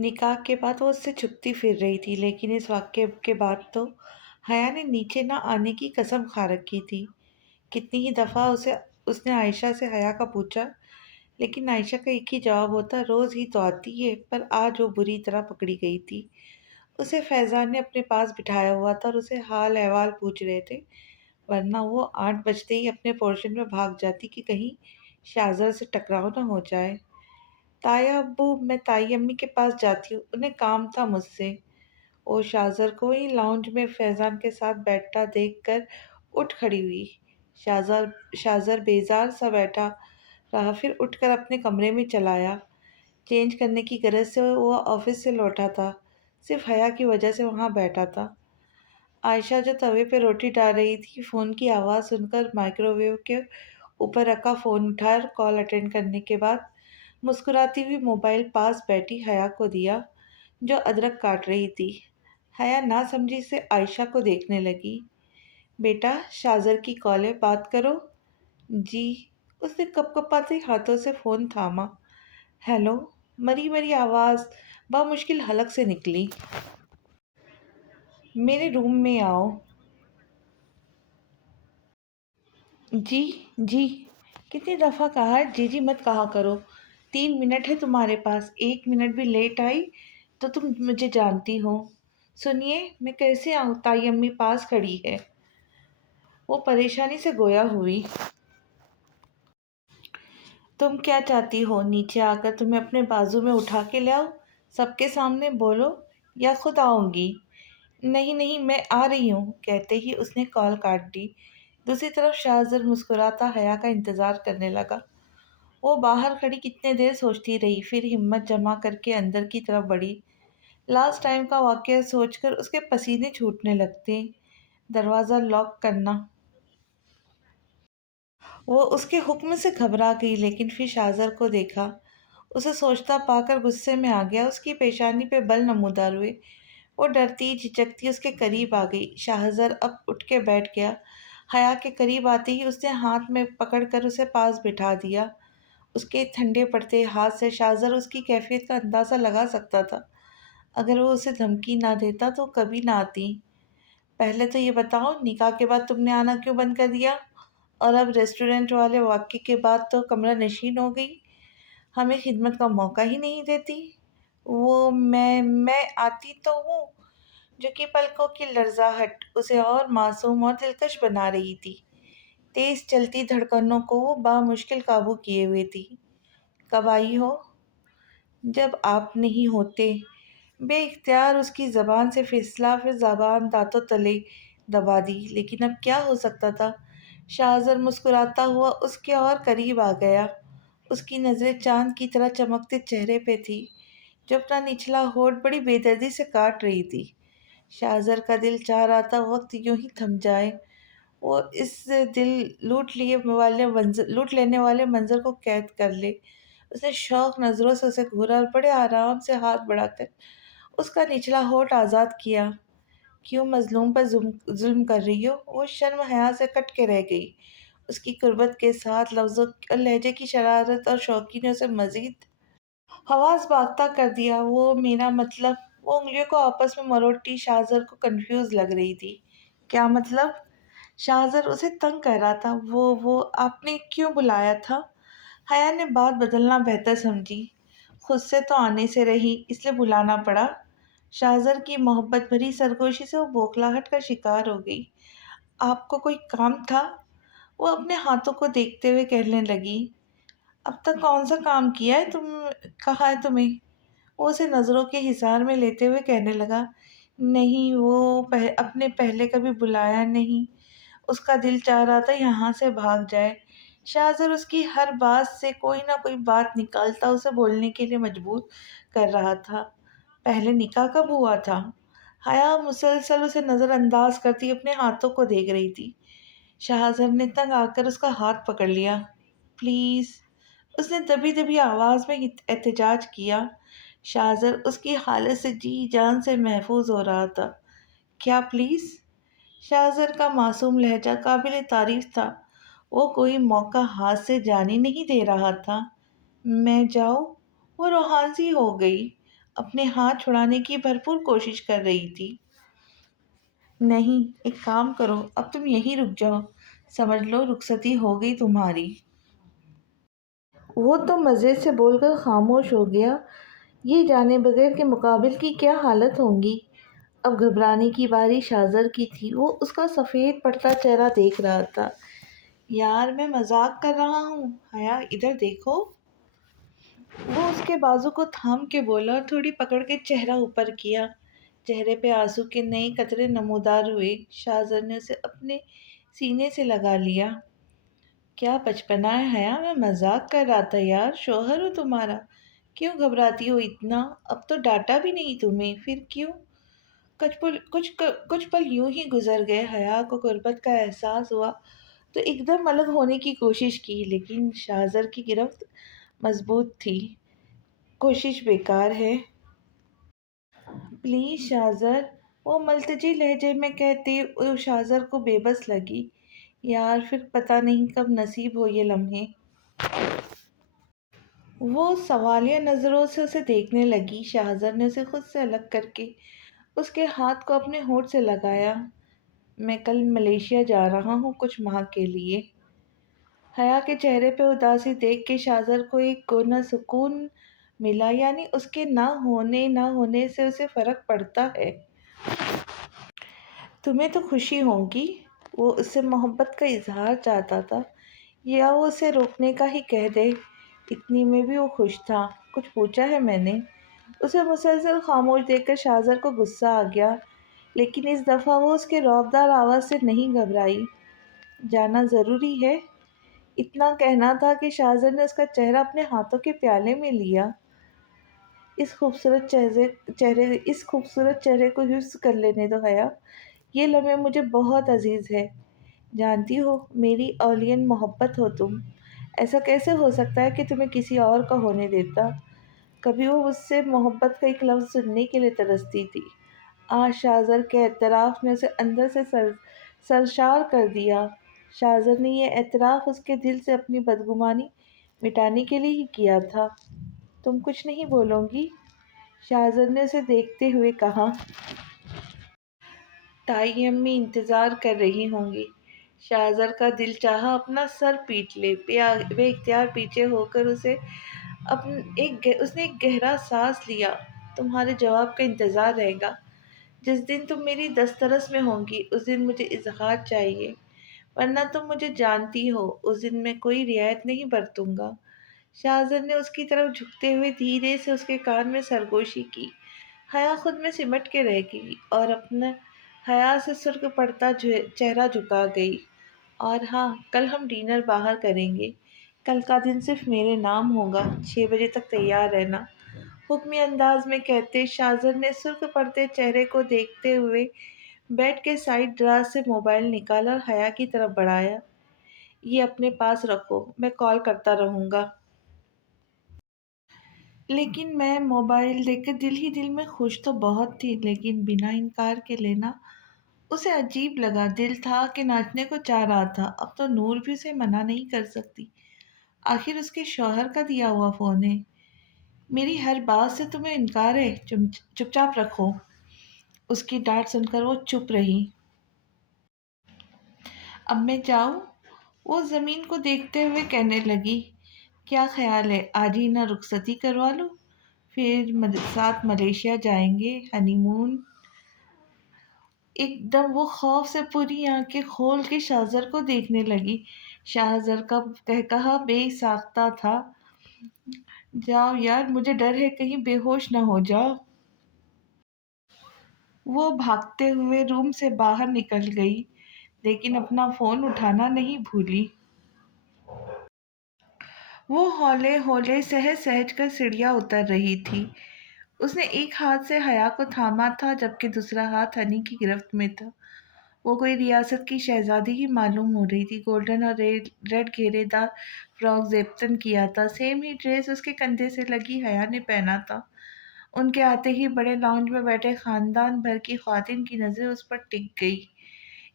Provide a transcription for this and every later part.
نکاح کے بعد وہ اس سے چھپتی پھر رہی تھی، لیکن اس واقعے کے بعد تو حیا نے نیچے نہ آنے کی قسم کھا رکھی تھی۔ کتنی ہی دفعہ اس نے عائشہ سے حیا کا پوچھا، لیکن عائشہ کا ایک ہی جواب ہوتا، روز ہی تو آتی ہے۔ پر آج وہ بری طرح پکڑی گئی تھی۔ اسے فیضان نے اپنے پاس بٹھایا ہوا تھا اور اسے حال احوال پوچھ رہے تھے، ورنہ وہ 8 بجتے ہی اپنے پورشن میں بھاگ جاتی کہ کہیں شاہزر سے ٹکراؤ نہ ہو جائے۔ تایا ابو، میں تائی امی کے پاس جاتی ہوں، انہیں کام تھا مجھ سے۔ وہ شاہزر کو ہی لاؤنج میں فیضان کے ساتھ بیٹھا دیکھ کر اٹھ کھڑی ہوئی۔ شاہزر بیزار سا بیٹھا رہا، پھر اٹھ کر اپنے کمرے میں چلا آیا۔ چینج کرنے کی غرض سے وہ آفس سے لوٹا تھا، صرف حیا کی وجہ سے وہاں بیٹھا تھا۔ عائشہ جو توے پہ روٹی ڈال رہی تھی، فون کی آواز سن کر مائکرو ویو کے اوپر رکھا فون اٹھا کر کال اٹینڈ کرنے کے بعد مسکراتی ہوئی موبائل پاس بیٹھی حیا کو دیا، جو ادرک کاٹ رہی تھی۔ حیا نہ سمجھی سے عائشہ کو دیکھنے لگی۔ بیٹا، شاہزر کی کال ہے، بات کرو۔ جی۔ اس نے کپ کپاتے ہاتھوں سے فون تھاما۔ ہیلو، مری مری آواز بامشکل حلق سے نکلی۔ میرے روم میں آؤ۔ جی جی۔ کتنی دفعہ کہا ہے جی جی مت کہا کرو۔ 3 منٹ ہے تمہارے پاس، 1 منٹ بھی لیٹ آئی تو تم مجھے جانتی ہو۔ سنیے، میں کیسے آؤں؟ تائی امی پاس کھڑی ہے۔ وہ پریشانی سے گویا ہوئی۔ تم کیا چاہتی ہو؟ نیچے آ کر تمہیں اپنے بازو میں اٹھا کے لاؤ؟ سب کے سامنے بولو، یا خود آؤں گی؟ نہیں نہیں، میں آ رہی ہوں، کہتے ہی اس نے کال کاٹ دی۔ دوسری طرف شاہزر مسکراتا حیا کا انتظار کرنے لگا۔ وہ باہر کھڑی کتنے دیر سوچتی رہی، پھر ہمت جمع کر کے اندر کی طرف بڑھی۔ لاسٹ ٹائم کا واقعہ سوچ کر اس کے پسینے چھوٹنے لگتے۔ دروازہ لاک کرنا۔ وہ اس کے حکم سے گھبرا گئی، لیکن پھر شاہزر کو دیکھا۔ اسے سوچتا پا کر غصے میں آ گیا، اس کی پیشانی پہ بل نمودار ہوئے۔ وہ ڈرتی جھجکتی اس کے قریب آ گئی۔ شاہزر اب اٹھ کے بیٹھ گیا۔ حیا کے قریب آتے ہی اس نے ہاتھ میں پکڑ کر اسے پاس بٹھا دیا۔ اس کے ٹھنڈے پڑتے ہاتھ سے شاہزر اس کی کیفیت کا اندازہ لگا سکتا تھا۔ اگر وہ اسے دھمکی نہ دیتا تو کبھی نہ آتی۔ پہلے تو یہ بتاؤ، نکاح کے بعد تم نے آنا کیوں بند کر دیا؟ اور اب ریسٹورنٹ والے واقعے کے بعد تو کمرہ نشین ہو گئی، ہمیں خدمت کا موقع ہی نہیں دیتی۔ وہ میں آتی تو ہوں، جو کہ پلکوں کی لرزاہٹ اسے اور معصوم اور دلکش بنا رہی تھی۔ تیز چلتی دھڑکنوں کو وہ بامشکل قابو کیے ہوئے تھی۔ کب آئی ہو؟ جب آپ نہیں ہوتے۔ بے اختیار اس کی زبان سے پھسلا، پھر زبان دانتوں تلے دبا دی۔ لیکن اب کیا ہو سکتا تھا؟ شاہزر مسکراتا ہوا اس کے اور قریب آ گیا۔ اس کی نظریں چاند کی طرح چمکتے چہرے پہ تھی، جو اپنا نچلا ہونٹ بڑی بے دردی سے کاٹ رہی تھی۔ شاہزر کا دل چاہ رہا تھا وقت یوں ہی تھم جائے، وہ اس دل لوٹ لینے والے منظر کو قید کر لے۔ اس نے شوق نظروں سے اسے گھورا اور بڑے آرام سے ہاتھ بڑھا کر اس کا نچلا ہونٹ آزاد کیا۔ کیوں مظلوم پر ظلم کر رہی ہو؟ وہ شرم حیا سے کٹ کے رہ گئی۔ اس کی قربت کے ساتھ لفظوں اور لہجے کی شرارت اور شوقی نے اسے مزید حواس باختہ کر دیا۔ وہ میرا مطلب، وہ انگلیوں کو آپس میں مروڑتی شاہزر کو کنفیوز لگ رہی تھی۔ کیا مطلب؟ شاہزر اسے تنگ کر رہا تھا۔ وہ آپ نے کیوں بلایا تھا؟ حیا نے بات بدلنا بہتر سمجھی۔ خود سے تو آنے سے رہی، اس لیے بلانا پڑا۔ شاہزر کی محبت بھری سرگوشی سے وہ بوکھلاہٹ کا شکار ہو گئی۔ آپ کو کوئی کام تھا؟ وہ اپنے ہاتھوں کو دیکھتے ہوئے کہنے لگی۔ اب تک کون سا کام کیا ہے کہا ہے تمہیں؟ وہ اسے نظروں کے حصار میں لیتے ہوئے کہنے لگا۔ نہیں، وہ اپنے پہلے کبھی بلایا نہیں۔ اس کا دل چاہ رہا تھا یہاں سے بھاگ جائے۔ شاہزر اس کی ہر بات سے کوئی نہ کوئی بات نکالتا اسے بولنے کے لیے مجبور کر رہا تھا۔ پہلے نکاح کب ہوا تھا؟ حیا مسلسل اسے نظر انداز کرتی اپنے ہاتھوں کو دیکھ رہی تھی۔ شاہزر نے تنگ آ کر اس کا ہاتھ پکڑ لیا۔ پلیز، اس نے دبی دبی آواز میں احتجاج کیا۔ شاہزر اس کی حالت سے جی جان سے محفوظ ہو رہا تھا۔ کیا پلیز؟ شاہزر کا معصوم لہجہ قابل تعریف تھا۔ وہ کوئی موقع ہاتھ سے جانے نہیں دے رہا تھا۔ میں جاؤں؟ وہ روحانسی ہو گئی۔ اپنے ہاتھ چھڑانے کی بھرپور کوشش کر رہی تھی۔ نہیں، ایک کام کرو، اب تم یہیں رک جاؤ، سمجھ لو رخصتی ہو گئی تمہاری۔ وہ تو مزے سے بول کر خاموش ہو گیا، یہ جانے بغیر کہ مقابل کی کیا حالت ہوں گی۔ اب گھبرانے کی باری شاہزر کی تھی، وہ اس کا سفید پڑتا چہرہ دیکھ رہا تھا۔ یار میں مذاق کر رہا ہوں، حیا ادھر دیکھو۔ وہ اس کے بازو کو تھام کے بولا اور تھوڑی پکڑ کے چہرہ اوپر کیا۔ چہرے پہ آنسو کے نئے قطرے نمودار ہوئے۔ شاہزر نے اسے اپنے سینے سے لگا لیا۔ کیا بچپنا ہے حیا، میں مذاق کر رہا تھا یار، شوہر ہو تمہارا، کیوں گھبراتی ہو اتنا؟ اب تو ڈانٹا بھی نہیں تمہیں، پھر کیوں؟ کچھ پل یوں ہی گزر گئے۔ حیا کو غربت کا احساس ہوا تو ایک دم الگ ہونے کی کوشش کی، لیکن شاہزر کی گرفت مضبوط تھی۔ کوشش بیکار ہے۔ پلیز شاہزر، وہ ملتجی لہجے میں کہتے وہ شاہزر کو بے بس لگی۔ یار پھر پتہ نہیں کب نصیب ہو یہ لمحے۔ وہ سوالیہ نظروں سے اسے دیکھنے لگی۔ شاہزر نے اسے خود سے الگ کر کے اس کے ہاتھ کو اپنے ہونٹ سے لگایا۔ میں کل ملیشیا جا رہا ہوں کچھ ماہ کے لیے۔ حیا کے چہرے پہ اداسی دیکھ کے شاہزر کو ایک گونا سکون ملا، یعنی اس کے نہ ہونے سے اسے فرق پڑتا ہے۔ تمہیں تو خوشی ہوگی۔ وہ اس سے محبت کا اظہار چاہتا تھا یا وہ اسے روکنے کا ہی کہہ دے، اتنی میں بھی وہ خوش تھا۔ کچھ پوچھا ہے میں نے؟ اسے مسلسل خاموش دیکھ کر شاہزر کو غصہ آ گیا، لیکن اس دفعہ وہ اس کے رعبدار آواز سے نہیں گھبرائی۔ جانا ضروری ہے؟ اتنا کہنا تھا کہ شاہزر نے اس کا چہرہ اپنے ہاتھوں کے پیالے میں لیا۔ اس خوبصورت چہرے کو حفظ کر لینے دو حیا، یہ لمحے مجھے بہت عزیز ہے۔ جانتی ہو میری اولین محبت ہو تم، ایسا کیسے ہو سکتا ہے کہ تمہیں کسی اور کا ہونے دیتا؟ کبھی وہ مجھ سے محبت کا ایک لفظ سننے کے لیے ترستی تھی۔ آج شاہزر کے اعتراف نے اسے اندر سے سرشار کر دیا۔ شاہزر نے یہ اعتراف اس کے دل سے اپنی بدگمانی مٹانے کے لیے ہی کیا تھا۔ تم کچھ نہیں بولو گی؟ شاہزر نے اسے دیکھتے ہوئے کہا۔ تائی امی انتظار کر رہی ہوں گی۔ شاہزر کا دل چاہا اپنا سر پیٹ لے، بے اختیار پیچھے ہو کر اس نے ایک گہرا سانس لیا۔ تمہارے جواب کا انتظار رہے گا۔ جس دن تم میری دسترس میں ہوں گی اس دن مجھے اظہار چاہیے، ورنہ تم مجھے جانتی ہو اس دن میں کوئی رعایت نہیں برتوں گا۔ شاہزر نے اس کی طرف جھکتے ہوئے دھیرے سے اس کے کان میں سرگوشی کی۔ حیا خود میں سمٹ کے رہ گئی اور اپنا حیا سے سرخ پڑتا چہرہ جھکا گئی۔ اور ہاں، کل ہم ڈنر باہر کریں گے۔ کل کا دن صرف میرے نام ہوگا، 6 بجے تک تیار رہنا۔ حکمی انداز میں کہتے شاہزر نے سرخ پڑتے چہرے کو دیکھتے ہوئے بیڈ کے سائیڈ دراز سے موبائل نکالا اور حیا کی طرف بڑھایا۔ یہ اپنے پاس رکھو، میں کال کرتا رہوں گا۔ لیکن میں موبائل دیکھ کر دل ہی دل میں خوش تو بہت تھی، لیکن بنا انکار کے لینا اسے عجیب لگا۔ دل تھا کہ ناچنے کو چاہ رہا تھا، اب تو نور بھی اسے منع نہیں کر سکتی، آخر اس کے شوہر کا دیا ہوا فون ہے۔ میری ہر بات سے تمہیں انکار ہے، چپ چاپ رکھو۔ اس کی ڈانٹ سن کر وہ چپ رہی۔ اب میں جاؤں؟ وہ زمین کو دیکھتے ہوئے کہنے لگی۔ کیا خیال ہے آج ہی نہ رخصتی کروا لوں، پھر ساتھ ملیشیا جائیں گے، ہنی مون۔ ایک دم وہ خوف سے پوری آنکھیں کھول کے شاہزر کو دیکھنے لگی۔ شاہزر کا قہقہا بے ساختہ تھا۔ جاؤ یار، مجھے ڈر ہے کہیں بے ہوش نہ ہو جاؤ۔ وہ بھاگتے ہوئے روم سے باہر نکل گئی، لیکن اپنا فون اٹھانا نہیں بھولی۔ وہ ہولے ہولے سہج سہج کر سیڑھیاں اتر رہی تھی۔ اس نے ایک ہاتھ سے حیا کو تھاما تھا جبکہ دوسرا ہاتھ ہنی کی گرفت میں تھا۔ وہ کوئی ریاست کی شہزادی ہی معلوم ہو رہی تھی۔ گولڈن اور ریڈ گھیرے دار فراک زیبتن کیا تھا، سیم ہی ڈریس اس کے کندھے سے لگی حیا نے پہنا تھا۔ ان کے آتے ہی بڑے لاؤنج میں بیٹھے خاندان بھر کی خواتین کی نظر اس پر ٹک گئی۔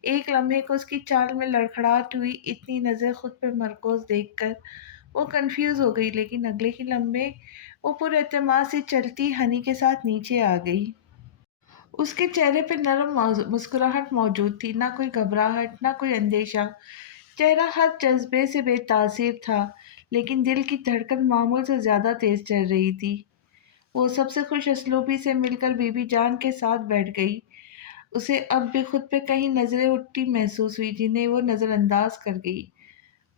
ایک لمحے کو اس کی چال میں لڑکھڑاہٹ ہوئی، اتنی نظر خود پہ مرکوز دیکھ کر وہ کنفیوز ہو گئی، لیکن اگلے ہی لمحے وہ پراعتماد سے چلتی ہنی کے ساتھ نیچے آ گئی۔ اس کے چہرے پہ نرم مسکراہٹ موجود تھی، نہ کوئی گھبراہٹ، نہ کوئی اندیشہ۔ چہرہ ہر جذبے سے بے تاثیر تھا، لیکن دل کی دھڑکن معمول سے زیادہ تیز چل رہی تھی۔ وہ سب سے خوش اسلوبی سے مل کر بی بی جان کے ساتھ بیٹھ گئی۔ اسے اب بھی خود پہ کہیں نظریں اٹھتی محسوس ہوئی، جنہیں وہ نظر انداز کر گئی۔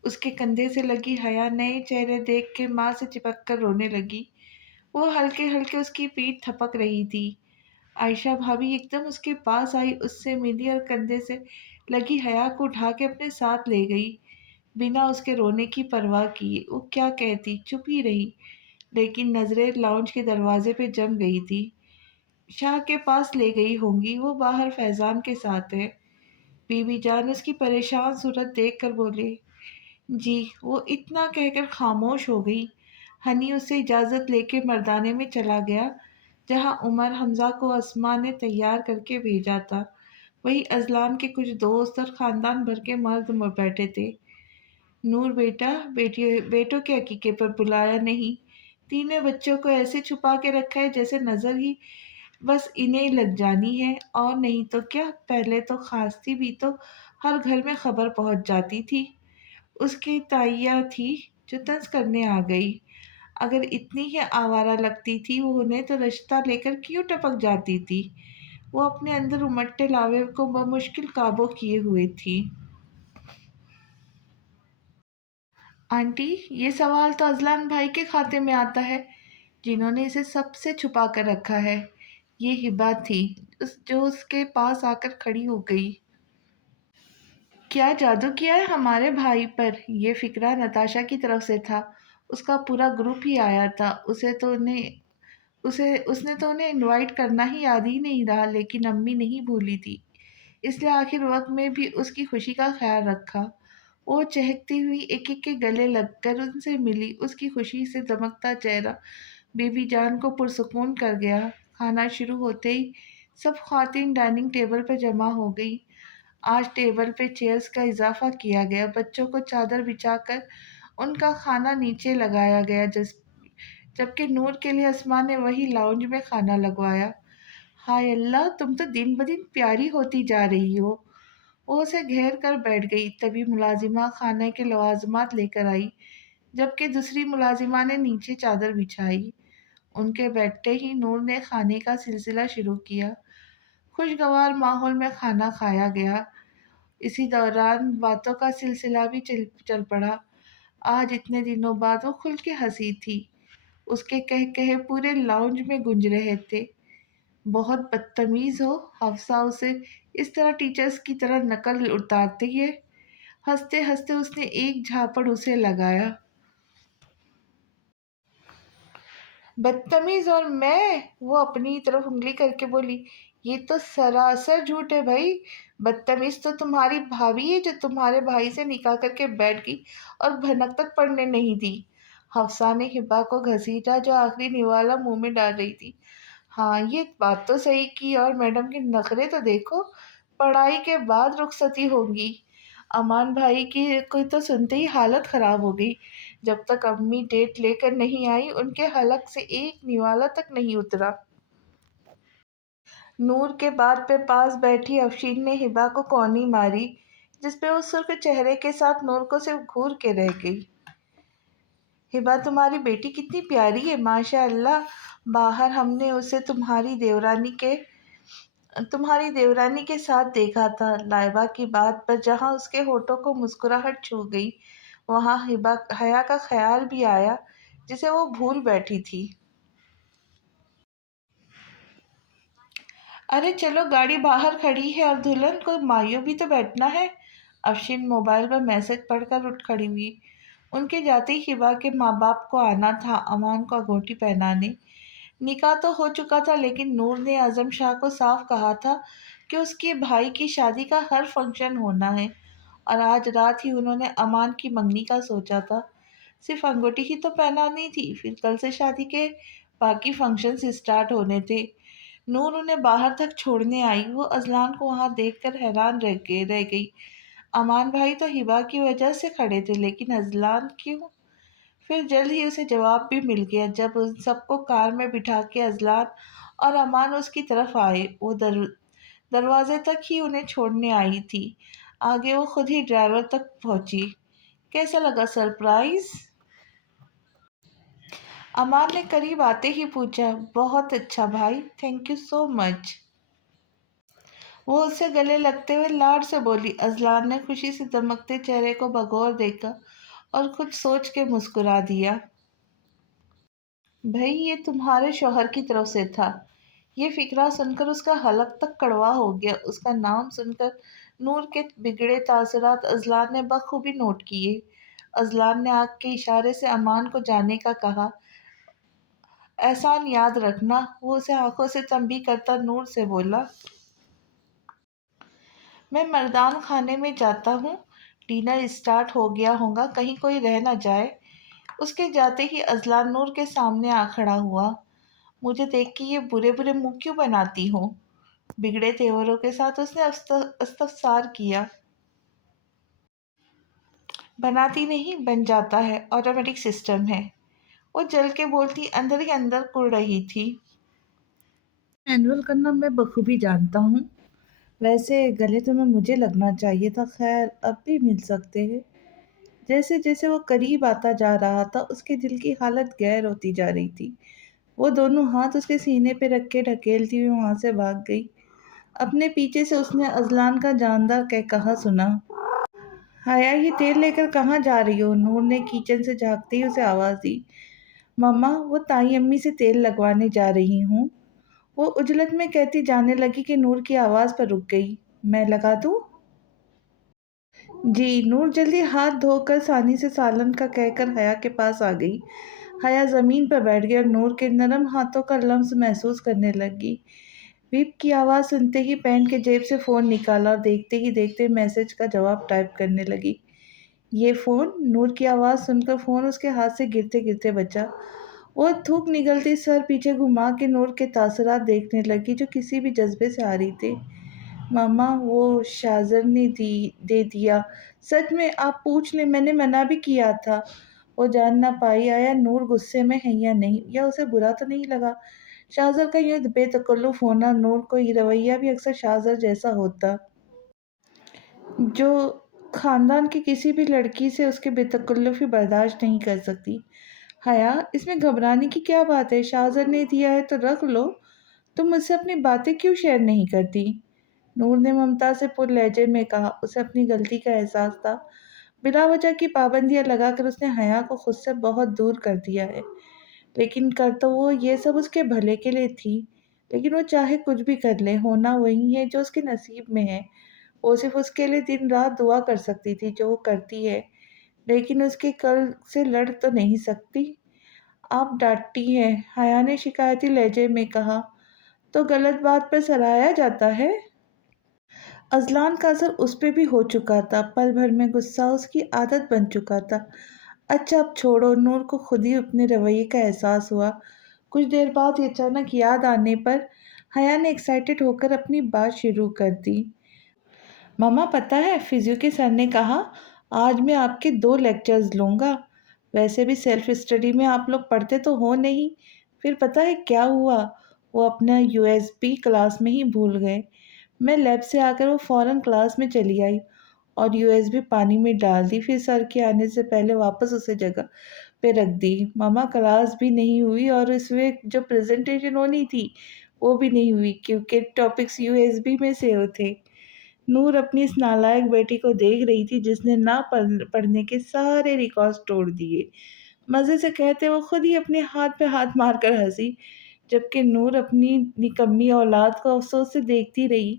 اس کے کندھے سے لگی حیا نئے چہرے دیکھ کے ماں سے چپک کر رونے لگی۔ وہ ہلکے ہلکے اس کی پیٹھ تھپک رہی تھی۔ عائشہ بھابھی ایک دم اس کے پاس آئی، اس سے ملی اور کندھے سے لگی حیا کو اٹھا کے اپنے ساتھ لے گئی، بنا اس کے رونے کی پرواہ کیے۔ وہ کیا کہتی، چپ ہی رہی، لیکن نظریں لاؤنج کے دروازے پہ جم گئی تھی۔ شاہ کے پاس لے گئی ہوں گی، وہ باہر فیضان کے ساتھ ہے۔ بی بی جان اس کی پریشان صورت دیکھ کر بولے۔ جی، وہ اتنا کہہ کر خاموش ہو گئی۔ ہنی اس سے اجازت لے کے مردانے میں چلا گیا، جہاں عمر حمزہ کو اسما نے تیار کر کے بھیجا تھا۔ وہی اذلان کے کچھ دوست اور خاندان بھر کے مرد بیٹھے تھے۔ نور بیٹا، بیٹوں کے عقیقے پر بلایا نہیں؟ تینوں بچوں کو ایسے چھپا کے رکھا ہے جیسے نظر ہی بس انہیں لگ جانی ہے، اور نہیں تو کیا۔ پہلے تو خاص تھی بھی تو ہر گھر میں خبر پہنچ جاتی تھی۔ اس کی تائیا تھی جو طنز کرنے آ گئی۔ اگر اتنی ہی آوارہ لگتی تھی وہ انہیں تو رشتہ لے کر کیوں ٹپک جاتی تھی؟ وہ اپنے اندر امٹتے لاوے کو بمشکل قابو کیے ہوئے تھی۔ آنٹی، یہ سوال تو اذلان بھائی کے کھاتے میں آتا ہے، جنہوں نے اسے سب سے چھپا کر رکھا ہے۔ یہ ہبا تھی جو اس کے پاس آ کر کھڑی ہو گئی۔ کیا جادو کیا ہے ہمارے بھائی پر؟ یہ فکرہ نتاشا کی طرف سے تھا۔ اس کا پورا گروپ ہی آیا تھا۔ اس نے تو انہیں انوائٹ کرنا ہی یاد ہی نہیں رہا، لیکن امی نہیں بھولی تھی، اس لیے آخر وقت میں بھی اس کی خوشی کا خیال رکھا۔ وہ چہکتی ہوئی ایک ایک کے گلے لگ کر ان سے ملی، اس کی خوشی سے دمکتا چہرہ بی بی جان کو پرسکون کر گیا۔ کھانا شروع ہوتے ہی سب خواتین ڈائننگ ٹیبل پر جمع ہو گئی۔ آج ٹیبل پہ چیئرز کا اضافہ کیا گیا، بچوں کو چادر بچھا کر ان کا کھانا نیچے لگایا گیا، جبکہ نور کے لیے اسما نے وہی لاؤنج میں کھانا لگوایا۔ ہائے اللہ، تم تو دن بدن پیاری ہوتی جا رہی ہو۔ وہ اسے گھیر کر بیٹھ گئی۔ تبھی ملازمہ کھانے کے لوازمات لے کر آئی، جبکہ دوسری ملازمہ نے نیچے چادر بچھائی۔ ان کے بیٹھتے ہی نور نے کھانے کا سلسلہ شروع کیا۔ خوشگوار ماحول میں کھانا کھایا گیا۔ اسی دوران باتوں کا سلسلہ بھی چل پڑا۔ آج اتنے دنوں بعد وہ کھل کے ہنسی تھی۔ اس کے کہے پورے لاؤنج میں گونج رہے تھے۔ بہت بدتمیز ہو، حفصہ اسے اس طرح ٹیچرز کی طرح نقل اتارتی ہے۔ ہنستے ہنستے اس نے ایک جھاپڑ اسے لگایا۔ بدتمیز اور میں؟ وہ اپنی طرف انگلی کر کے بولی۔ یہ تو سراسر جھوٹ ہے بھائی۔ بدتمیز تو تمہاری بھابھی ہے جو تمہارے بھائی سے نکاح کر کے بیٹھ گئی اور بھنک تک پڑنے نہیں دی۔ حفصہ نے ہبا کو گھسیٹا جو آخری نوالا منہ میں ڈال رہی تھی۔ ہاں، یہ بات تو صحیح کی، اور میڈم کے نخرے تو دیکھو، پڑھائی کے بعد رخصتی ہوگی۔ امان بھائی کی تو سنتے ہی حالت خراب ہو گئی۔ جب تک امی ڈیٹ لے کر نہیں آئی ان کے حلق سے ایک نوالا تک نہیں اترا۔ نور کے بات پہ پاس بیٹھی افشین نے ہبا کو کونی ماری، جس پہ وہ سرخ چہرے کے ساتھ نور کو صرف گھور کے رہ گئی۔ ہبا، تمہاری بیٹی کتنی پیاری ہے، ماشاء اللہ۔ باہر ہم نے اسے تمہاری دیورانی کے ساتھ دیکھا تھا۔ لائبہ کی بات پر جہاں اس کے ہونٹوں کو مسکراہٹ چھو گئی، وہاں حیا کا خیال بھی آیا، جسے وہ بھول بیٹھی تھی۔ ارے چلو، گاڑی باہر کھڑی ہے اور دلہن کو مایوں بھی تو بیٹھنا ہے۔ افشین موبائل پر میسج پڑھ کر اٹھ کھڑی ہوئی۔ ان کے جاتے ہی ہبا کے ماں باپ کو آنا تھا امان کو انگوٹھی پہنانے۔ نکاح تو ہو چکا تھا، لیکن نور نے اعظم شاہ کو صاف کہا تھا کہ اس کے بھائی کی شادی کا ہر فنکشن ہونا ہے، اور آج رات ہی انہوں نے امان کی منگنی کا سوچا تھا۔ صرف انگوٹھی ہی تو پہنانی تھی، پھر کل سے شادی کے باقی فنکشنز اسٹارٹ ہونے تھے۔ نور انہیں باہر تک چھوڑنے آئی۔ وہ اذلان کو وہاں دیکھ کر حیران رہ گئی۔ امان بھائی تو ہبا کی وجہ سے کھڑے تھے، لیکن اذلان کیوں؟ پھر جلد ہی اسے جواب بھی مل گیا جب ان سب کو کار میں بٹھا کے اذلان اور امان اس کی طرف آئے۔ وہ دروازے تک ہی انہیں چھوڑنے آئی تھی، آگے وہ خود ہی ڈرائیور تک پہنچی۔ کیسا لگا سرپرائز؟ امان نے قریب آتے ہی پوچھا۔ بہت اچھا بھائی، تھینک یو سو مچ۔ وہ اس سے گلے لگتے ہوئے لاڈ سے بولی۔ اذلان نے خوشی سے دمکتے چہرے کو بغور دیکھا اور کچھ سوچ کے مسکرا دیا۔ بھئی یہ تمہارے شوہر کی طرف سے تھا۔ یہ فقرہ سن کر اس کا حلق تک کڑوا ہو گیا۔ اس کا نام سن کر نور کے بگڑے تاثرات اذلان نے بخوبی نوٹ کیے۔ اذلان نے آنکھ کے اشارے سے امان کو جانے کا کہا۔ احسان یاد رکھنا، وہ اسے آنکھوں سے تنبیہ کرتا نور سے بولا۔ میں مردان خانے میں جاتا ہوں، ڈنر اسٹارٹ ہو گیا ہوگا، کہیں کوئی رہ نہ جائے۔ اس کے جاتے ہی اذلان نور کے سامنے آ کھڑا ہوا۔ مجھے دیکھ کے یہ برے برے منہ کیوں بناتی ہو؟ بگڑے تیوروں کے ساتھ اس نے استفسار کیا۔ بناتی نہیں، بن جاتا ہے، آٹومیٹک سسٹم ہے، وہ جل کے بولتی اندر ہی اندر کڑ رہی تھی۔ مینول کرنا میں بخوبی جانتا ہوں۔ ویسے گلے تمہیں مجھے لگنا چاہیے تھا، خیر اب بھی مل سکتے ہیں۔ جیسے جیسے وہ قریب آتا جا رہا تھا اس کے دل کی حالت گہر ہوتی جا رہی تھی۔ وہ دونوں ہاتھ اس کے سینے پہ رکھ کے ڈھکیلتی ہوئی وہاں سے بھاگ گئی۔ اپنے پیچھے سے اس نے اذلان کا جاندار کہا سنا۔ حیا یہ تیل لے کر کہاں جا رہی ہو؟ نور نے کچن سے جھانکتے ہی اسے آواز دی۔ مما وہ تائی امی سے تیل لگوانے جا رہی ہوں، وہ عجلت میں کہتی جانے لگی کہ نور کی آواز پر رک گئی۔ میں لگا دوں؟ جی۔ نور جلدی ہاتھ دھو کر ثانی سے سالن کا کہہ کر حیا کے پاس آ گئی۔ حیا زمین پر بیٹھ گئی اور نور کے نرم ہاتھوں کا لمس محسوس کرنے لگی۔ بیپ کی آواز سنتے ہی پینٹ کے جیب سے فون نکالا اور دیکھتے ہی دیکھتے میسج کا جواب ٹائپ کرنے لگی۔ یہ فون؟ نور کی آواز سن کر فون اس کے ہاتھ سے گرتے گرتے بچا۔ وہ تھوک نگلتی سر پیچھے گھما کے نور کے تاثرات دیکھنے لگی جو کسی بھی جذبے سے آ رہی تھے۔ ماما وہ شاذر نے دے دیا۔ سچ میں آپ پوچھ لیں، میں نے منع بھی کیا تھا۔ وہ جان نہ پائی آیا نور غصے میں ہے یا نہیں، یا اسے برا تو نہیں لگا۔ شاذر کا یوں بے تکلف ہونا، نور کو یہ رویہ بھی اکثر شاذر جیسا ہوتا جو خاندان کی کسی بھی لڑکی سے اس کے بے تکلفی برداشت نہیں کر سکتی۔ حیا اس میں گھبرانے کی کیا بات ہے؟ شاذر نے دیا ہے تو رکھ لو، تم مجھ سے اپنی باتیں کیوں شیئر نہیں کرتی؟ نور نے ممتا سے پر لہجے میں کہا۔ اسے اپنی غلطی کا احساس تھا۔ بلا وجہ کی پابندیاں لگا کر اس نے حیا کو خود سے بہت دور کر دیا ہے، لیکن کر تو وہ یہ سب اس کے بھلے کے لیے تھی۔ لیکن وہ چاہے کچھ بھی کر لے، ہونا وہی ہے جو اس کے نصیب میں ہے۔ وہ صرف اس کے لیے دن رات دعا کر سکتی تھی جو وہ کرتی ہے، لیکن اس کے کل سے لڑ تو نہیں سکتی۔ آپ ڈانٹتی ہیں، حیا نے شکایتی لہجے میں کہا، تو غلط بات پر سراہا جاتا ہے۔ اذلان کا اثر اس پہ بھی ہو چکا تھا، پل بھر میں غصہ اس کی عادت بن چکا تھا۔ اچھا اب چھوڑو، نور کو خود ہی اپنے رویے کا احساس ہوا۔ کچھ دیر بعد اچانک یاد آنے پر حیا نے ایکسائٹڈ ہو کر اپنی بات شروع کر دی۔ ماما پتہ ہے فزیو کے سر نے کہا آج میں آپ کے 2 لیکچرز لوں گا۔ ویسے بھی سیلف اسٹڈی میں آپ لوگ پڑھتے تو ہو نہیں۔ پھر پتہ ہے کیا ہوا؟ وہ اپنا USB کلاس میں ہی بھول گئے۔ میں لیب سے آ کر وہ فوراً کلاس میں چلی آئی اور USB پانی میں ڈال دی، پھر سر کے آنے سے پہلے واپس اسے جگہ پہ رکھ دی۔ ماما کلاس بھی نہیں ہوئی اور اس وقت جو پریزنٹیشن ہونی تھی وہ بھی نہیں ہوئی کیونکہ ٹاپکس USB میں سیو تھے۔ نور اپنی اس نالائق بیٹی کو دیکھ رہی تھی جس نے نہ پڑھنے کے سارے ریکارڈز توڑ دیے۔ مزے سے کہتے وہ خود ہی اپنے ہاتھ پہ ہاتھ مار کر ہنسی، جبکہ نور اپنی نکمی اولاد کو افسوس سے دیکھتی رہی۔